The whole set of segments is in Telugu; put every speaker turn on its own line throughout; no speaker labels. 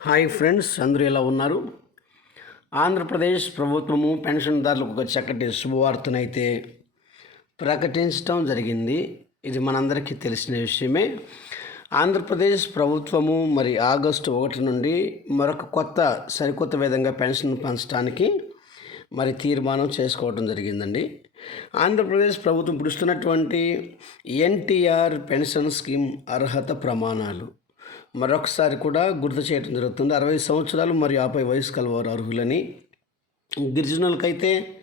హాయ్ ఫ్రెండ్స్ అందరూ ఎలా ఉన్నారు? ఆంధ్రప్రదేశ్ ప్రభుత్వము పెన్షన్దారులకు ఒక చక్కటి శుభవార్తనైతే ప్రకటించడం జరిగింది. ఇది మనందరికీ తెలిసిన విషయమే. ఆంధ్రప్రదేశ్ ప్రభుత్వము మరి ఆగస్టు ఒకటి నుండి మరొక కొత్త సరికొత్త విధంగా పెన్షన్ పంచడానికి మరి తీర్మానం చేసుకోవడం జరిగిందండి. ఆంధ్రప్రదేశ్ ప్రభుత్వం పిలుస్తున్నటువంటి ఎన్టీఆర్ పెన్షన్ స్కీమ్ అర్హత ప్రమాణాలు మరొకసారి కూడా గుర్తు చేయడం జరుగుతుంది. అరవై సంవత్సరాలు మరియు యాభై వయసు కలవారు అర్హులని. గిరిజనులకైతే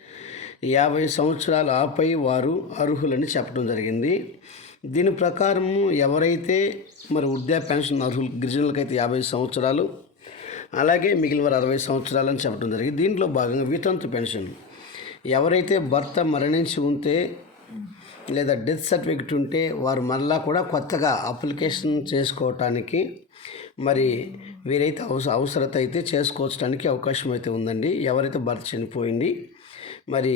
యాభై సంవత్సరాలు ఆపై వారు అర్హులని చెప్పడం జరిగింది. దీని ప్రకారం ఎవరైతే మరి వృద్ధా పెన్షన్ అర్హులు గిరిజనులకైతే యాభై సంవత్సరాలు అలాగే మిగిలిన వారు అరవై సంవత్సరాలు అని చెప్పడం జరిగింది. దీంట్లో భాగంగా వితంతు పెన్షన్. ఎవరైతే భర్త మరణించి ఉంటే లేదా డెత్ సర్టిఫికెట్ ఉంటే వారు మరలా కూడా కొత్తగా అప్లికేషన్ చేసుకోవటానికి మరి వీరైతే అవస అవసరత అయితే చేసుకోవడానికి అవకాశం అయితే ఉందండి. ఎవరైతే భర్త చనిపోయింది మరి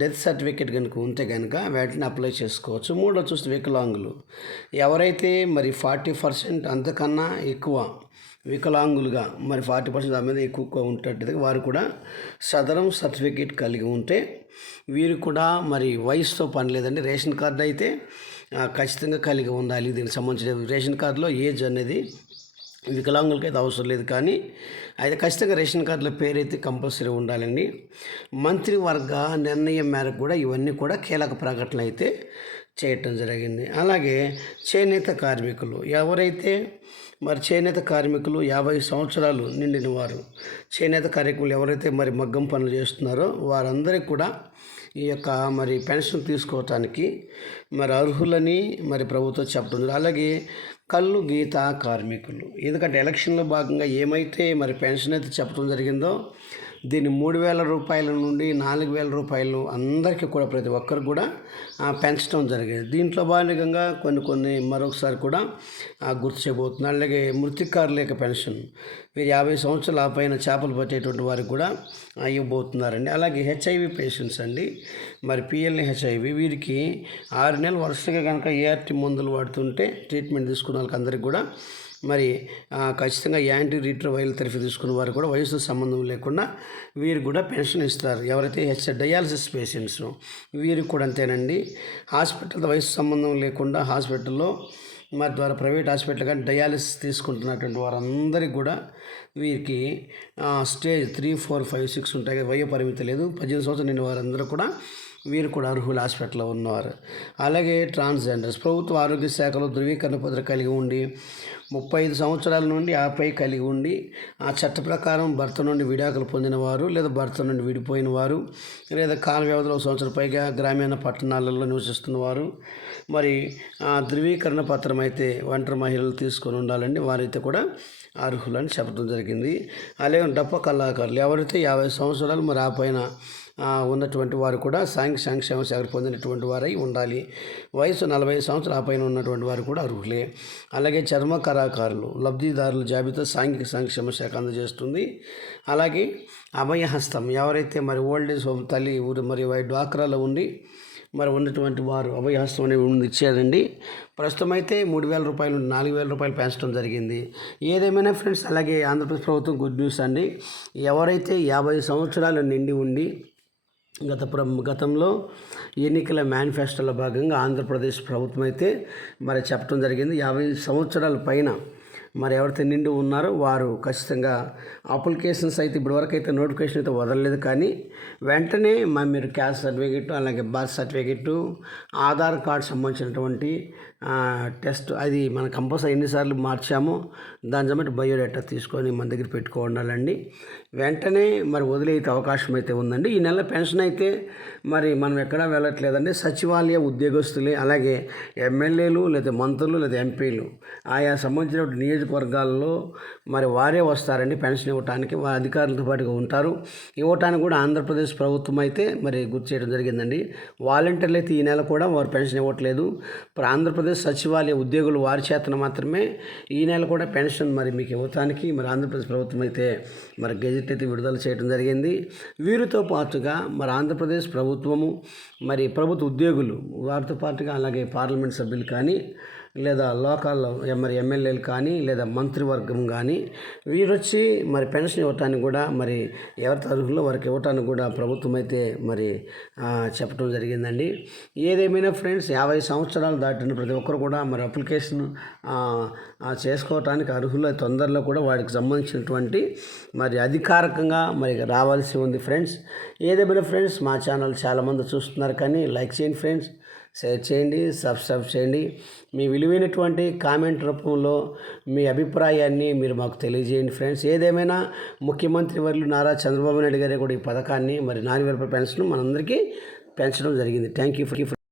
డెత్ సర్టిఫికేట్ కనుక ఉంటే కనుక వాటిని అప్లై చేసుకోవచ్చు. మూడో చూస్తే వికలాంగులు. ఎవరైతే మరి ఫార్టీ పర్సెంట్ అంతకన్నా ఎక్కువ వికలాంగులుగా మరి ఫార్టీ పర్సెంట్ దాని మీద ఎక్కువ ఉంటట్టుగా వారు కూడా సదరం సర్టిఫికేట్ కలిగి ఉంటే వీరు కూడా మరి వయసుతో పని లేదండి. రేషన్ కార్డు అయితే ఖచ్చితంగా కలిగి ఉండాలి. దీనికి సంబంధించిన రేషన్ కార్డులో ఏజ్ అనేది వికలాంగులకి అయితే అవసరం లేదు. కానీ అయితే ఖచ్చితంగా రేషన్ కార్డుల పేరు అయితే కంపల్సరీ ఉండాలండి. మంత్రివర్గ నిర్ణయం మేరకు కూడా ఇవన్నీ కూడా కీలక ప్రకటనలు అయితే చేయటం జరిగింది. అలాగే చేనేత కార్మికులు ఎవరైతే మరి చేనేత కార్మికులు యాభై సంవత్సరాలు నిండిన వారు చేనేత కార్మికులు ఎవరైతే మరి మగ్గం పనులు చేస్తున్నారో వారందరికీ కూడా ఈ యొక్క మరి పెన్షన్ తీసుకోవటానికి మరి అర్హులని మరి ప్రభుత్వం చెప్పడం అలాగే కళ్ళు గీత కార్మికులు. ఎందుకంటే ఎలక్షన్లో భాగంగా ఏమైతే మరి పెన్షన్ అయితే చెప్పడం జరిగిందో దీన్ని మూడు వేల రూపాయల నుండి నాలుగు వేల రూపాయలు అందరికీ కూడా ప్రతి ఒక్కరు కూడా పెంచడం జరిగింది. దీంట్లో భాగంగా కొన్ని కొన్ని మరొకసారి కూడా గుర్తు చేయబోతున్నారు అలాగే మృతికారులేక పెన్షన్. వీరు యాభై సంవత్సరాల ఆ పైన చేపలు పట్టేటువంటి వారికి కూడా ఇవ్వబోతున్నారండి అలాగే హెచ్ఐవి పేషెంట్స్ అండి. మరి పిఎల్ని హెచ్ఐవి వీరికి ఆరు నెలలు వరుసగా కనుక ఏఆర్టీ మందులు వాడుతుంటే ట్రీట్మెంట్ తీసుకున్న వాళ్ళకి అందరికీ కూడా మరి ఖచ్చితంగా యాంటీ రిట్రోవైల్ థెరపీ తీసుకున్న వారు కూడా వయసు సంబంధం లేకుండా వీరు కూడా పెన్షన్ ఇస్తారు. ఎవరైతే హెచ్ డయాలసిస్ పేషెంట్స్ వీరికి కూడా అంతేనండి. హాస్పిటల్ వయసు సంబంధం లేకుండా హాస్పిటల్లో మరి ద్వారా ప్రైవేట్ హాస్పిటల్ కానీ డయాలిసిస్ తీసుకుంటున్నటువంటి వారందరికీ కూడా వీరికి stage three four five six ఉంటాయి కదా, వయో పరిమితి లేదు. పద్దెనిమిది సంవత్సరాలు నిండిన వారందరూ కూడా వీరు కూడా అర్హులు హాస్పిటల్లో ఉన్నవారు అలాగే ట్రాన్స్జెండర్స్ ప్రభుత్వ ఆరోగ్య శాఖలో ధృవీకరణ పత్రం కలిగి ఉండి ముప్పై ఐదు సంవత్సరాల నుండి ఆపై కలిగి ఉండి ఆ చట్ట ప్రకారం భర్త నుండి విడాకులు పొందిన వారు లేదా భర్త నుండి విడిపోయిన వారు లేదా కాల వ్యవధిలో ఒక సంవత్సరం పైగా గ్రామీణ పట్టణాలలో నివసిస్తున్న వారు మరి ఆ ధృవీకరణ పత్రం అయితే ఒంటరి మహిళలు తీసుకొని ఉండాలండి. వారైతే కూడా అర్హులని చెప్పడం జరిగింది. అలాగే డప్ప కళాకారులు ఎవరైతే యాభై సంవత్సరాలు మరి ఆ పైన ఉన్నటువంటి వారు కూడా సాంఘిక సంక్షేమ శాఖ పొందినటువంటి వారై ఉండాలి. వయసు నలభై సంవత్సరాల పైన ఉన్నటువంటి వారు కూడా అర్హులే. అలాగే చర్మ కళాకారులు లబ్ధిదారుల జాబితా సాంఘిక సంక్షేమ శాఖ అందజేస్తుంది. అలాగే అభయహస్తం ఎవరైతే మరి ఓల్డ్ ఏజ్ హోమ్ తల్లి ఊరు మరి వై- డ్వాక్రాలో ఉండి మరి ఉన్నటువంటి వారు అభయహస్తం అనేది ఉంది ఇచ్చారండి ప్రస్తుతం అయితే మూడు వేల రూపాయలు నాలుగు వేల రూపాయలు పెంచడం జరిగింది. ఏదేమైనా ఫ్రెండ్స్ అలాగే ఆంధ్రప్రదేశ్ ప్రభుత్వం గుడ్ న్యూస్ అండి. ఎవరైతే యాభై సంవత్సరాలు నిండి ఉండి గత ప్ర గతంలో ఎన్నికల మేనిఫెస్టోలో భాగంగా ఆంధ్రప్రదేశ్ ప్రభుత్వం అయితే మరి చెప్పడం జరిగింది. యాభై సంవత్సరాల పైన మరి ఎవరైతే నిండి ఉన్నారో వారు ఖచ్చితంగా అప్లికేషన్స్ అయితే ఇప్పటివరకు అయితే నోటిఫికేషన్ అయితే వదలలేదు. కానీ వెంటనే మా మీరు క్యాస్ట్ సర్టిఫికెట్ అలాగే బర్త్ సర్టిఫికెట్ ఆధార్ కార్డ్ సంబంధించినటువంటి టెస్ట్ అది మనం కంపల్సరీ ఎన్నిసార్లు మార్చామో దాని జమ్మటి బయోడేటా తీసుకొని మన దగ్గర పెట్టుకోండాలండి. వెంటనే మరి వదిలేయతే అవకాశం అయితే ఉందండి. ఈ నెల పెన్షన్ అయితే మరి మనం ఎక్కడా వెళ్ళట్లేదండి. సచివాలయ ఉద్యోగస్తులే అలాగే ఎమ్మెల్యేలు లేదా మంత్రులు లేదా ఎంపీలు ఆయా సంబంధించిన నియోజకవర్గాల్లో మరి వారే వస్తారండి పెన్షన్ ఇవ్వటానికి వారి అధికారులతో పాటుగా ఉంటారు. ఇవ్వటానికి కూడా ఆంధ్రప్రదేశ్ ప్రభుత్వం అయితే మరి గుర్తు చేయడం జరిగిందండి. వాలంటీర్లు అయితే ఈ నెల కూడా వారు పెన్షన్ ఇవ్వట్లేదు. ఇప్పుడు ఆంధ్రప్రదేశ్ సచివాలయ ఉద్యోగులు వారి చేతన మాత్రమే ఈ నెల కూడా పెన్షన్ మరి మీకు ఇవ్వటానికి మరి ఆంధ్రప్రదేశ్ ప్రభుత్వం అయితే మరి గెజెట్ అయితే విడుదల చేయడం జరిగింది. వీరితో పాటుగా మరి ఆంధ్రప్రదేశ్ ప్రభుత్వము మరి ప్రభుత్వ ఉద్యోగులు వారితో పాటుగా అలాగే పార్లమెంట్ సభ్యులు కానీ లేదా లోకల్ మరి ఎమ్మెల్యేలు కానీ లేదా మంత్రివర్గం కానీ వీరొచ్చి మరి పెన్షన్ ఇవ్వటానికి కూడా మరి ఎవరి అర్హులో వారికి ఇవ్వటానికి కూడా ప్రభుత్వం అయితే మరి చెప్పడం జరిగిందండి. ఏదేమైనా ఫ్రెండ్స్ యాభై సంవత్సరాలు దాటిన ప్రతి ఒక్కరు కూడా మరి అప్లికేషన్ చేసుకోవటానికి అర్హులు తొందరలో కూడా వాడికి సంబంధించినటువంటి మరి అధికారికంగా మరి రావాల్సి ఉంది ఫ్రెండ్స్. ఏదేమైనా ఫ్రెండ్స్ మా ఛానల్ చాలామంది చూస్తున్నారు కానీ లైక్ చేయండి ఫ్రెండ్స్. షేర్ చేయండి సబ్స్క్రైబ్ చేయండి. మీ విలువైనటువంటి కామెంట్ రూపంలో మీ అభిప్రాయాన్ని మీరు మాకు తెలియజేయండి ఫ్రెండ్స్. ఏదేమైనా ముఖ్యమంత్రి వర్యులు నారా చంద్రబాబు నాయుడు గారి కూడా ఈ పథకాన్ని మరి నాలుగు వేల రూపాయల పెన్షన్ మనందరికీ పెంచడం జరిగింది. Thank you